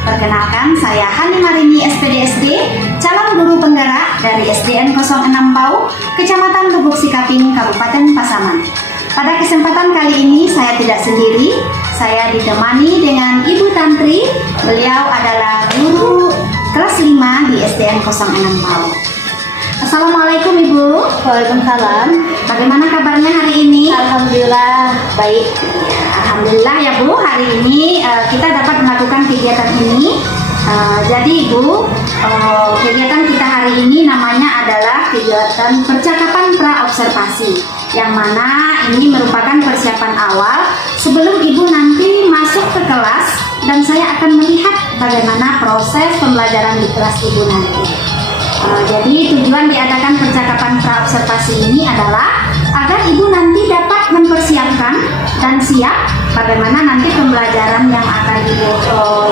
Perkenalkan, saya Hani Marini SPDSD, calon guru penggerak dari SDN 06 Bau, Kecamatan Lubuk Sikaping, Kabupaten Pasaman. Pada kesempatan kali ini saya tidak sendiri, saya ditemani dengan Ibu Tantri. Beliau adalah guru kelas 5 di SDN 06 Bau. Assalamualaikum Ibu. Waalaikumsalam. Bagaimana kabarnya hari ini? Alhamdulillah baik. Alhamdulillah ya Bu, hari ini kita dapat melakukan kegiatan ini. Jadi Ibu, kegiatan kita hari ini namanya adalah kegiatan percakapan pra-observasi, yang mana ini merupakan persiapan awal sebelum Ibu nanti masuk ke kelas dan saya akan melihat bagaimana proses pembelajaran di kelas Ibu nanti. Jadi tujuan diadakan percakapan pra-observasi ini adalah agar Ibu nanti dapat mempersiapkan dan siap bagaimana nanti pembelajaran yang akan Ibu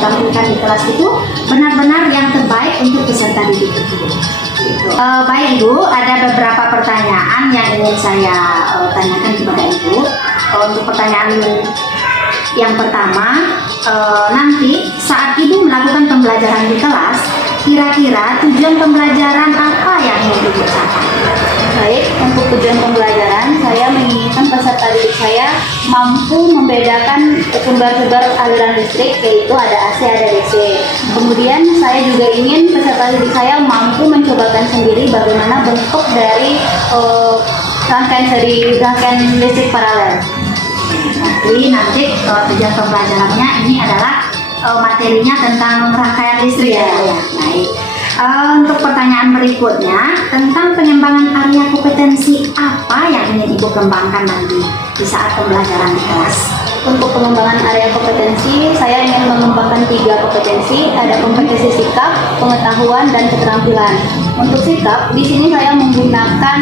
tampilkan di kelas itu benar-benar yang terbaik untuk peserta didik itu. Baik Ibu, ada beberapa pertanyaan yang ingin saya tanyakan kepada Ibu. Untuk pertanyaan yang pertama, nanti saat Ibu melakukan pembelajaran di kelas, kira-kira tujuan pembelajaran apa yang ingin Ibu capai? Baik, untuk tujuan pembelajaran saya menginginkan peserta didik saya mampu membedakan sumber-sumber aliran listrik, yaitu ada AC, ada DC. Kemudian saya juga ingin peserta didik saya mampu mencobakan sendiri bagaimana bentuk dari rangkaian listrik paralel. Nanti tujuan pembelajarannya ini adalah materinya tentang rangkaian listrik ya. Baik. Untuk pertanyaan berikutnya tentang pengembangan area kompetensi apa yang ingin Ibu kembangkan nanti di saat pembelajaran di kelas? Untuk pengembangan area kompetensi, saya ingin mengembangkan 3 kompetensi, ada kompetensi sikap, pengetahuan, dan keterampilan. Untuk sikap, di sini saya menggunakan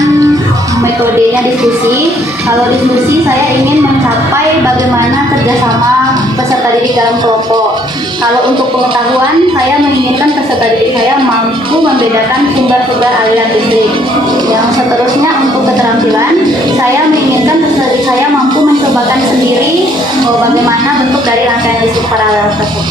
metodenya diskusi. Kalau diskusi, saya ingin mencapai bagaimana kerjasama peserta didik dalam kelompok. Kalau untuk pengetahuan, saya menginginkan peserta didik saya mampu membedakan sumber-sumber aliran listrik. Yang seterusnya untuk keterampilan, saya menginginkan peserta didik saya mampu mencobakan sendiri bagaimana bentuk dari rangkaian listrik paralel tersebut.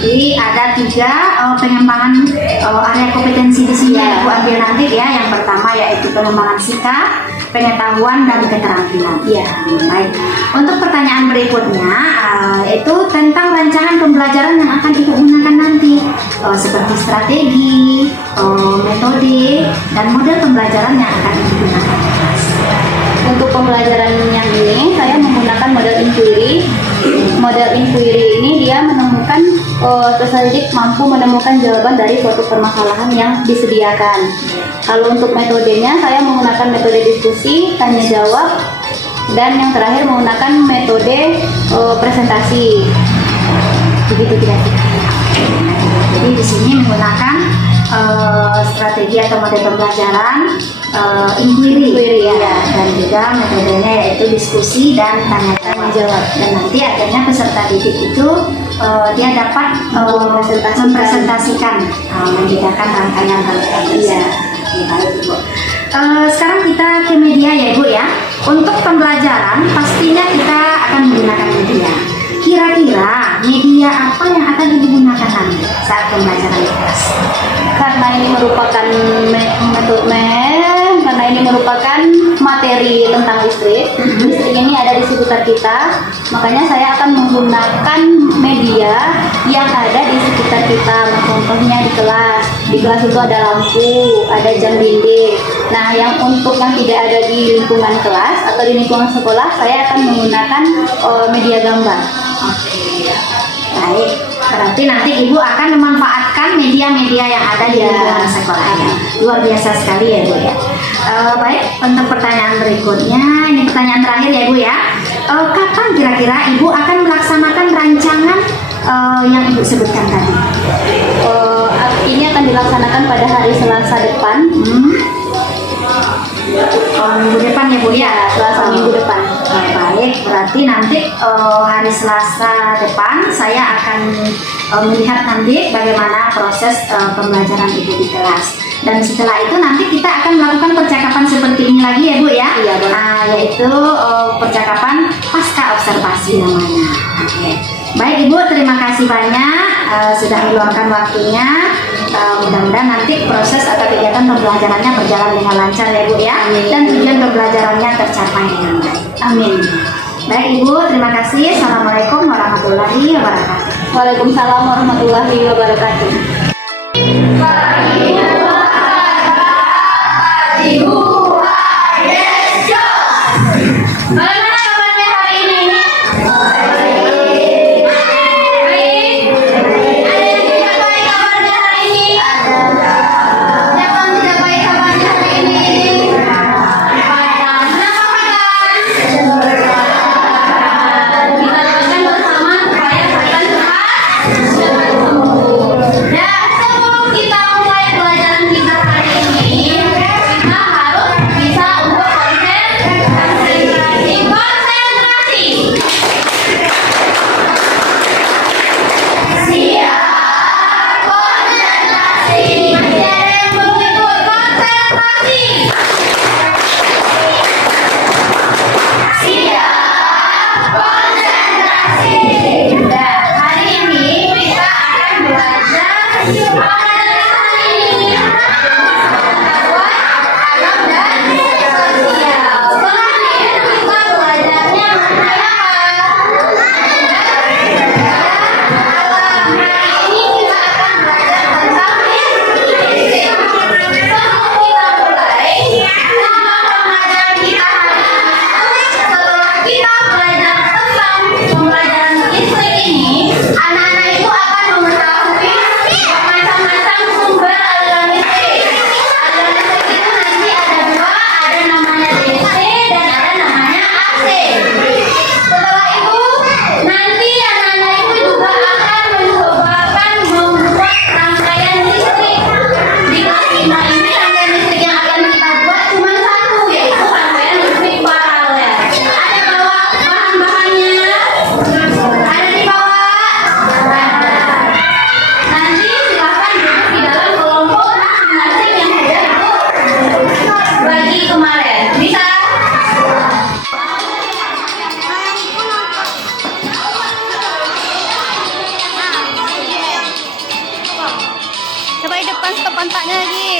Jadi ada 3 pengembangan area kompetensi di sini yang Ibu ambil nanti ya. Yang pertama yaitu pengembangan sikap, pengetahuan, dan keterampilan. Ya. Baik. Untuk pertanyaan berikutnya itu tentang rancangan pembelajaran yang akan Ibu gunakan nanti, seperti strategi, metode, dan model pembelajaran yang akan Ibu gunakan. Untuk pembelajaran yang ini, saya menggunakan model inquiry. Model inquiry ini dia menemukan peserta didik mampu menemukan jawaban dari suatu permasalahan yang disediakan. Kalau untuk metodenya, saya menggunakan metode diskusi, tanya jawab, dan yang terakhir menggunakan metode presentasi. Begitu kira-kira. Jadi di sini menggunakan strategi atau model pembelajaran inquiry ya. Dan juga metodenya yaitu diskusi dan tanya jawab. Dan nanti akhirnya peserta didik itu dia dapat mempresentasikan, membedakan rangkaian. Iya. Baik Ibu. Sekarang kita ke media ya Ibu ya. Untuk pembelajaran pastinya kita akan menggunakan media. Kira-kira media apa yang akan Ibu gunakan nanti saat pembelajaran di kelas? Karena ini merupakan materi tentang listrik. Listrik ini ada di sekitar kita, makanya saya akan menggunakan media yang ada di sekitar kita. Contohnya di kelas. Di kelas itu ada lampu, ada jam dinding. Nah, yang tidak ada di lingkungan kelas atau di lingkungan sekolah, saya akan menggunakan media gambar. Baik, berarti nanti Ibu akan memanfaatkan media-media yang ada di lingkungan sekolah ya. Luar biasa sekali ya Bu ya. Baik, untuk pertanyaan berikutnya, ini pertanyaan terakhir ya Bu ya. Kapan kira-kira Ibu akan melaksanakan rancangan yang Ibu sebutkan tadi? Ini akan dilaksanakan pada hari Selasa depan. Minggu depan ya Bu ya? Selasa minggu depan. Baik, berarti nanti hari Selasa depan saya akan melihat nanti bagaimana proses pembelajaran Ibu di kelas. Dan setelah itu nanti kita akan melakukan percakapan seperti ini lagi ya Bu ya? Iya Bu. Yaitu percakapan pasca observasi namanya. Oke. Baik Ibu, terima kasih banyak sudah meluangkan waktunya. Mudah-mudahan nanti proses atau kegiatan pembelajarannya berjalan dengan lancar ya Bu ya. Amin. Dan tujuan pembelajarannya tercapai dengan baik. Amin. Baik Ibu, terima kasih. Assalamualaikum warahmatullahi wabarakatuh. Waalaikumsalam warahmatullahi wabarakatuh. Bagaimana kabarnya hari ini? Baik. Ada yang tidak baik kabarnya hari ini? Siapa yang tidak baik kabarnya hari ini? Kenapa makan? Kita doakan bersama supaya kalian cepat sembuh. Dan sebelum kita mulai pelajaran kita hari ini, kita harus bisa untuk konsentrasi. Siap, konsentrasi. Masih ada yang belum ikut konsentrasi. Siap, konsentrasi. Dan hari ini kita akan belajar mengenai alam dan sosial. Kemarin kita belajarnya mengenai apa? Alam. Hari ini kita akan belajar tentang listrik. Sebelum kita mulai dengan pembelajaran kita hari ini, setelah kita belajar tentang pembelajaran listrik ini, anak-anak itu akan mengetahui macam-macam sumber aliran listrik. Aliran listrik itu nanti ada dua, ada namanya DC dan ada namanya AC. Setelah itu, nanti anak-anak itu juga akan mencobakan membuat rangkaian listrik. Di kelas 5 ini rangkaian listrik yang akan kita buat cuma satu, yaitu rangkaian listrik paralel. Ada bawa bahan-bahannya? Ada di bawah? Nanti silahkan duduk di dalam kelompok masing-masing yang sudah Ibu bagi kemarin. Bisa? Coba di depan stop kontaknya lagi.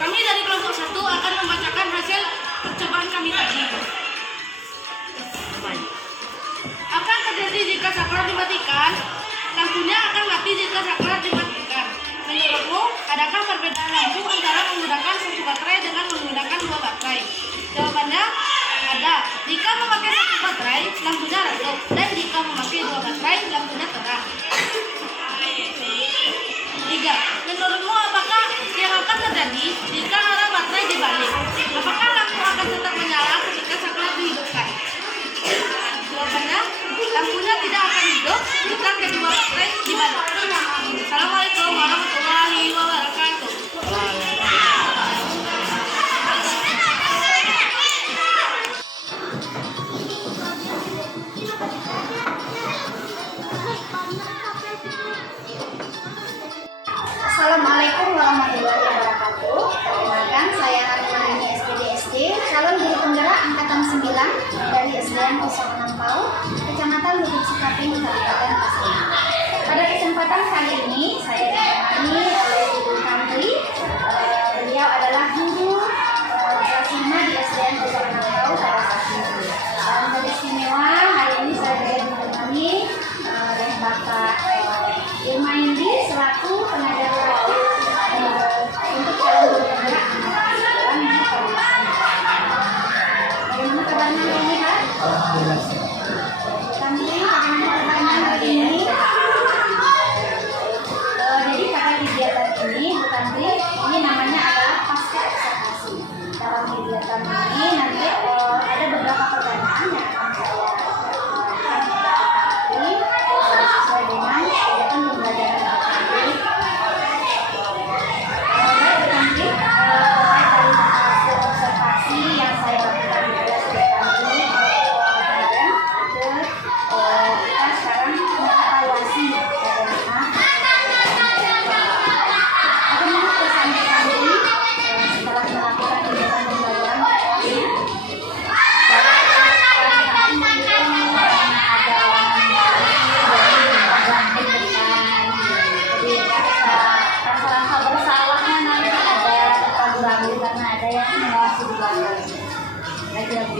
Kami dari kelompok 1 akan membacakan hasil percobaan kami tadi. Apa yang terjadi jika saklar dimatikan? Lampunya akan mati jika saklar dimatikan. Menurutmu, adakah perbedaan lampu antara menggunakan satu baterai dengan menggunakan dua baterai? Jawabannya ada. Jika memakai satu baterai, lampunya redup, dan jika memakai dua baterai, lampunya terang. 3. Menurutmu apakah yang akan terjadi jika arah baterai dibalik? Apakah lampu akan tetap menyala ketika saklar dihidupkan? Jawabannya, lampunya tidak akan hidup jika kedua baterai dibalik. Assalamualaikum warahmatullahi wabarakatuh. Assalamualaikum warahmatullahi wabarakatuh. Perkenalkan, saya Harimani SPDSD, calon guru penggerak angkatan 9 dari SDN 06 PAUD, Kecamatan Lubuk Sukaping, Kabupaten Pasaman. Pada kesempatan kali ini, saya ditemani oleh Ibu Kantri. Beliau adalah guru kelas 5 di SDN 06 PAUD pada saat ini. Dan beristimewa, hari ini saya juga ditemani oleh Bapak Irma Indi selaku pengajar praktik untuk calon guru penggerak angkatan 9 di Kabupaten Pasaman. Bagaimana kabarnya hari ini, Pak? Kami bagaimana kabarnya hari ini? Jadi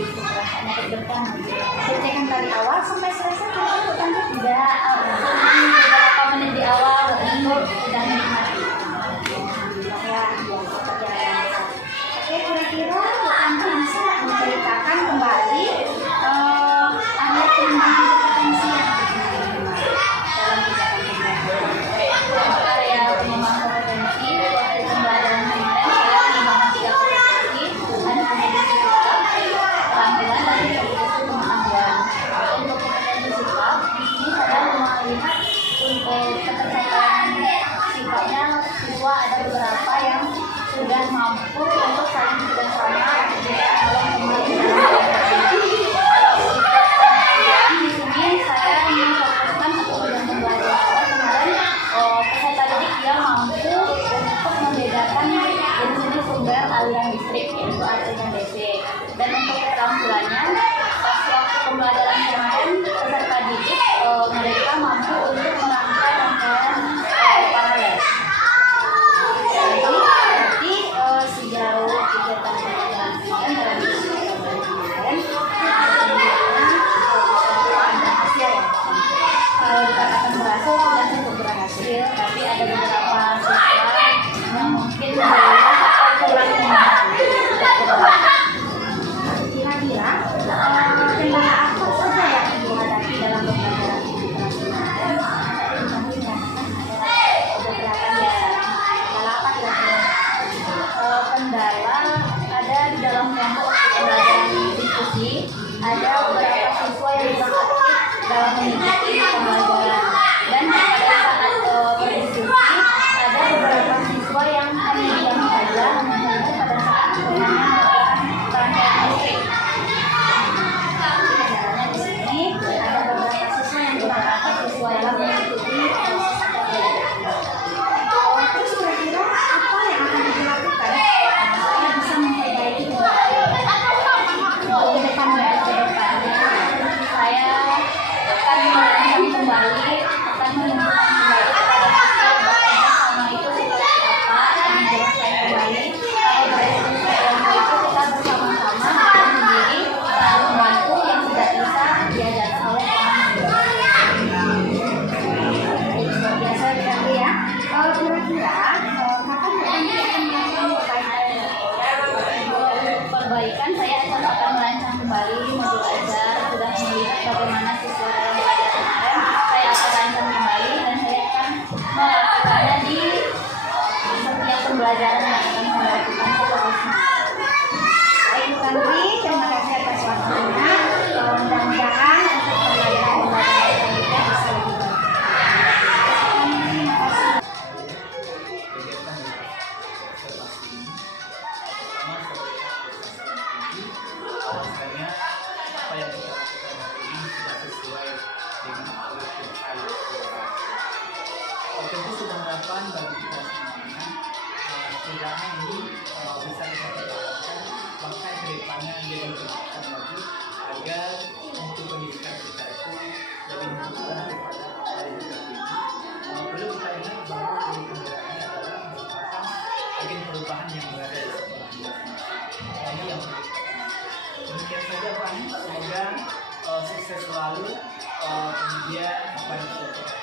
begitu perasaannya deg-degan gitu. Pengecekan dari awal sampai selesai kita kan Tidak, beberapa menit di awal itu sudah menikmati. ya perjalanan. Oke, kira-kira Bu Tanti bisa menceritakan kembali area pengembangan kompetensi yang dalam kegiatan Area pengembangan kompetensi waktu pembelajaran kemarin saya mengembangkan 3 kompetensi, ada kompetensi sikap, keterampilan, dan kompetensi pengetahuan. Untuk kompetensi sikap, di sini saya melihat untuk keterkaitan sikapnya siswa ada beberapa yang sudah mampu untuk saling bekerjasama dalam pembelajaran. Di sini saya ingin fokuskan untuk bagian pembelajaran kemarin peserta didik dia mampu untuk membedakan jenis sumber aliran listrik yaitu AC dan DC. Dan untuk keterampilannya pas waktu pembelajaran kemarin peserta didik mereka mampu untuk merangkai rangkaian paralel. Jadi sejauh kegiatan pembelajaran kemarin dalam kalau dikatakan berhasil sudah cukup berhasil, tapi ada beberapa siswa yang mungkin belum atau kurang mampu. kira-kira kendala apa saja yang Ibu hadapi dalam pembelajaran literasi kemarin? Tadi mengatakan ada beberapa ya kendala apa kira-kira? Kendala ada di dalam kelompok pembelajaran diskusi, ada beberapa siswa yang kurang aktif dalam mengikuti pembelajaran, dan pada saat berdiskusi ada beberapa siswa yang hanya diam saja mendengar pada saat temannya melakukan rangkaian listrik. Kendalanya di sini ada beberapa siswa yang kurang aktif siswa dalam mengikuti proses pembelajaran. Terus kira-kira apa yang akan dilakukan supaya bisa memperbaiki Untuk depannya saya akan merancang kembali, akan menunjukkan kembali kepada siswa bekerja sama itu seperti apa, akan menjelaskan kembali. Kalau berdiskusi kelompok itu kita bersama-sama sendiri saling membantu yang tidak bisa diajarkan oleh teman. luar biasa berarti ya. Kira-kira kapan nanti akan melakukan Perbaikan saya akan merancang kembali modul ajar, sudah melihat bagaimana siswa dalam belajar kemarin, saya akan rancang kembali dan saya akan melakukannya di setiap pembelajaran yang akan saya lakukan seterusnya. Baik Bu Tanti, terima kasih atas waktunya. Mudah-mudahan untuk pembelajaran selanjutnya bisa lebih baik. Terima kasih. kegiatan observasi ini pertama bahwasanya apa yang kita lakukan hari ini sudah sesuai dengan alur yang saya lakukan. Tentu sebuah harapan bagi kita semuanya, setidaknya ini bisa kita jalankan langkah ke depannya lebih berkembang lagi agar untuk pendidikan kita itu lebih menunjukkan kepada apa yang kita tuju. Perlu kita ingat bahwa pendidikan ini adalah merupakan agen perubahan yang berada di sekolah kita. Ini yang perlu kita ingat. Demikian saja Pak, semoga sukses selalu, kemudian apa yang kita